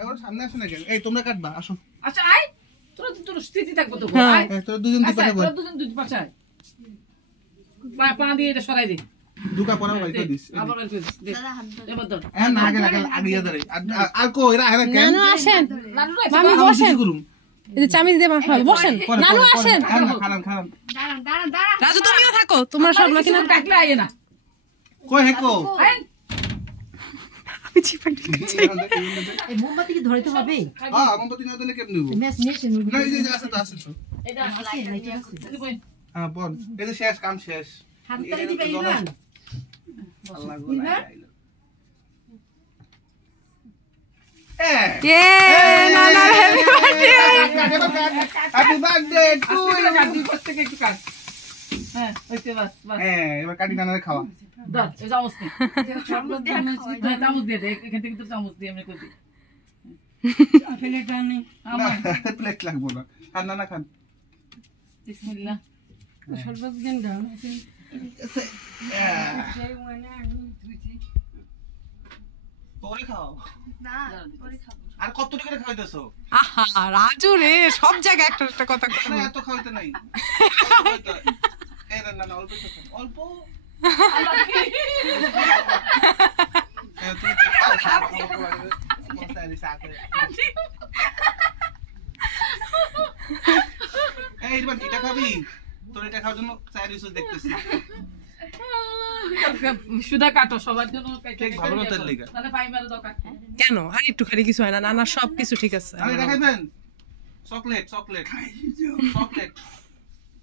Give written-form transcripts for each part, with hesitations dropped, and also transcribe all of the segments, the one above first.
এখন সামনে আসো না কেন? এই তোমরা কাটবা, আসো। আচ্ছা আয়, তোর স্থিতি থাকবো তো। আয় তোরা দুজন দুই পাশে বল। তোরা দুজন দুই পাশে আয়। পা দিয়ে এটা সরাই দে। দুকা পড়া ভাই তো দিস। আবার বের করে দিস। এবার ধর। না আগে আগে ধরে। আর কো এরা হেরা কেন? নানু আসেন, নানু মামি বসেন, করুম। এই যে চামিচ দিয়ে মাখাবো, বসেন। নানু আসেন, খারান। রাজু তুমিও থাকো, তোমরা সব নাকি না কাটলে আয় না। কই হেকো? আয়। আমি চিপাটি খাচ্ছি। এই মোমবাতি কি ধরতে হবে? হ্যাঁ মোমবাতি না দিলে কেমনে নিব? ম্যাচ নিয়েছেন না এই যে আছে তো আছে তো। এটা লাইট আছে। এই বই। হ্যাঁ বল। এই যে শেষ কাম শেষ। হাততালি দিবে ইভান। আল্লাহ গো। ইয়ে নানা happy birthday. Happy birthday to you. কাটি করতে একটু কাট। হ্যাঁ, হইছে বাস বাস। হ্যাঁ এবার কাটি নানারে খাওয়া। ধর, এই চামচ নে। চামচ দিয়ে দে, এখান থেকে তো চামচ দিয়ে এমনি করে দি। প্লেট আনি। না প্লেট লাগবো না। আর নানা খান। বিসমিল্লাহ। শরবত দেন দাও। তোরে খাও। আর কত করে খাইতেছো? আহা রাজু রে, সব জায়গায় একটা একটা কথা না কই। এত খাইতে নাই। এই না না অল্প একটু খাও। অল্প। তুমি এই এবার এটা খাবি? তোর এটা খাওয়ার জন্য চাই রিসোর্স দেখতেছি। সুদা কাটো সবার জন্য। কেক ভালো না তার লিগা। তাহলে পাইমার দরকার। কেন আর একটু খালি কিছু হয় না, নানা সব কিছু ঠিক আছে। আরে এটা খাইবেন? Chocolate chocolate chocolate.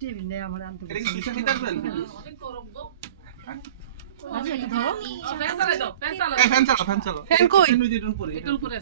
টেবিল নেই আমার আনতে। এটা কি সুশা খেতে পারবেন? অনেক গরম গো। আচ্ছা এটা ধরো। ফ্যান চালাই দাও, ফ্যান চালাই এই ফ্যান চালাও ফ্যান চালাও। ফ্যান কই? ফ্যান ওই যে এটার উপরে। এটার উপরে